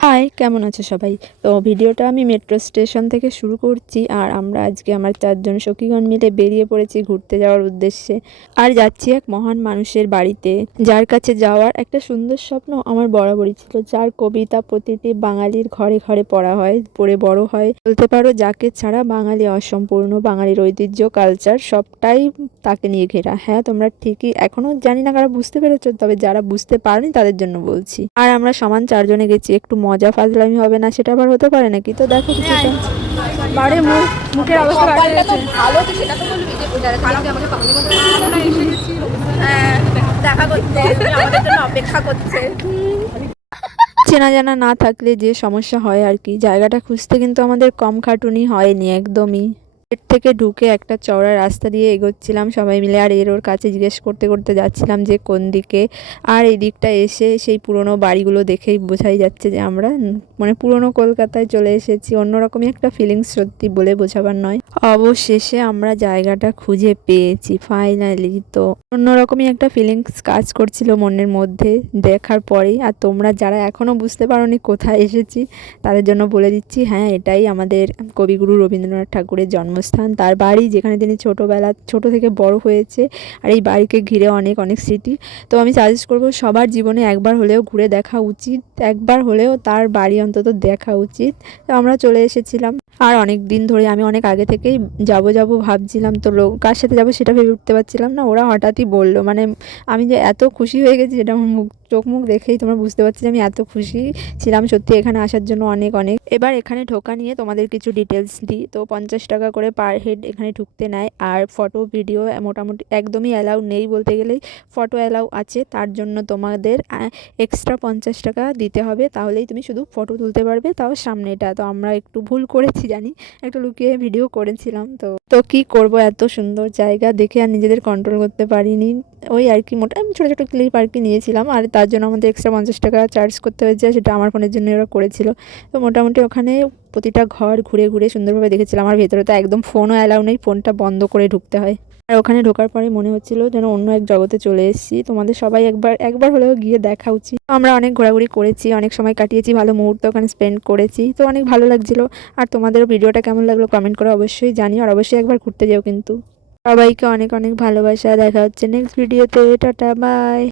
High, কেমন আছো সবাই? তো ভিডিওটা আমি মেট্রো স্টেশন থেকে শুরু করছি। আর আমরা আজকে আমার 4 জন সখীগণ মিলে বেরিয়ে পড়েছি ঘুরতে যাওয়ার উদ্দেশ্যে। আর যাচ্ছি এক মহান মানুষের বাড়িতে, যার কাছে যাওয়ার একটা সুন্দর স্বপ্ন আমার বরাবরই ছিল, যার কবিতা প্রতিটি বাঙালির ঘরে ঘরে পড়া হয়, পড়ে বড় হয়। বলতে পারো যাকে ছাড়া বাঙালি অসম্পূর্ণ। বাঙালির ঐতিহ্য, কালচার সবটাই তাকে নিয়ে ঘেরা। হ্যাঁ, তোমরা ঠিকই, এখনো জানি না কারা বুঝতে পেরেছো, তবে যারা বুঝতে পারেনি তাদের জন্য বলছি। আর আমরা সমান 4 জনে গেছি, একটু মজা ফাজলামি হবে না সেটা আবার হতে পারে নাকি? তো দেখো কিছুটা বাড়ে মুখের অবস্থা ভালো তো সেটা তো বলবি যে যারা খারাপ আমাকে পাবলিক দেখা করতে আমাদের জন্য অপেক্ষা করছে। চেনা জানা না থাকলে যে সমস্যা হয় আর কি। জায়গাটা খুঁজতে কিন্তু আমাদের কম খাটুনি হয়নি একদমই। গেট থেকে ঢুকে একটা চওড়া রাস্তা দিয়ে এগোচ্ছিলাম সবাই মিলে, আর ওর কাছে জিজ্ঞেস করতে করতে যাচ্ছিলাম যে কোন দিকে। আর এই দিকটা এসে সেই পুরনো বাড়িগুলো দেখেই বোঝাই যাচ্ছে যে আমরা মানে পুরনো কলকাতায় চলে এসেছি। অন্যরকমই একটা ফিলিংস, সত্যি বলে বোঝাবার নয়। অবশেষে আমরা জায়গাটা খুঁজে পেয়েছি ফাইনালি। তো অন্যরকমই একটা ফিলিংস কাজ করছিল মনের মধ্যে দেখার পরেই। আর তোমরা যারা এখনও বুঝতে পারোনি কোথায় এসেছি, তাদের জন্য বলে দিচ্ছি, হ্যাঁ, এটাই আমাদের কবিগুরু রবীন্দ্রনাথ ঠাকুরের জন্মস্থান, তার বাড়ি, যেখানে তিনি ছোট থেকে বড় হয়েছে। আর এই বাড়িকে ঘিরে অনেক অনেক স্মৃতি। তো আমি সাজেস্ট করবো সবার জীবনে একবার হলেও ঘুরে দেখা উচিত, একবার হলেও তার বাড়ি অন্তত দেখা উচিত। তো আমরা চলে এসেছিলাম। আর অনেক দিন ধরে আমি অনেক আগে থেকেই যাব ভাবছিলাম, তো কার সাথে যাবো সেটা ভেবে উঠতে পারছিলাম না। ওরা হঠাৎই বললো, মানে আমি যে এত খুশি হয়ে গেছি সেটা আমার চোখ মুখ দেখেই তোমরা বুঝতে পারছি যে আমি এত খুশি ছিলাম সত্যি এখানে আসার জন্য অনেক অনেক। এবার এখানে ঢোকা নিয়ে তোমাদের কিছু ডিটেলস দিই। তো 50 টাকা করে পার হেড এখানে ঢুকতে নেয়। আর ফটো ভিডিও মোটামুটি একদমই অ্যালাউ নেই বলতে গেলেই, ফটো অ্যালাউ আছে, তার জন্য তোমাদের এক্সট্রা 50 টাকা দিতে হবে, তাহলেই তুমি শুধু ফটো তুলতে পারবে, তাও সামনেটা। তো আমরা একটু ভুল করেছি জানি, একটু লুকিয়ে ভিডিও করেছিলাম। তো কি করব, এত সুন্দর জায়গা দেখে আর নিজেদের কন্ট্রোল করতে পারিনি। ওই আর কি মোটামুটি ছোটো ছোটো ক্লিপ আর কি নিয়েছিলাম, আর তার জন্য আমাদের এক্সট্রা 50 টাকা চার্জ করতে হয়েছে, সেটা আমার ফোনের জন্য ওরা করেছিল। তো মোটামুটি ওখানে প্রতিটা ঘর ঘুরে ঘুরে সুন্দরভাবে দেখেছিলাম। আর ভেতরে তো একদম ফোনও অ্যালাউ নেই, ফোনটা বন্ধ করে ঢুকতে হয়। আর ওখানে ঢোকার পরে মনে হচ্ছিল যেন অন্য এক জগতে চলে এসেছি। তোমাদের সবাই একবার একবার হলেও গিয়ে দেখা উচিত। আমরা অনেক ঘোরাঘুরি করেছি, অনেক সময় কাটিয়েছি, ভালো মুহূর্ত ওখানে স্পেন্ড করেছি, তো অনেক ভালো লাগছিল। আর তোমাদেরও ভিডিওটা কেমন লাগলো কমেন্ট করে অবশ্যই জানিও, আর অবশ্যই একবার ঘুরতে যাও কিন্তু। সবাইকে অনেক অনেক ভালোবাসা। দেখা হচ্ছে নেক্সট ভিডিওতে। Tata, by.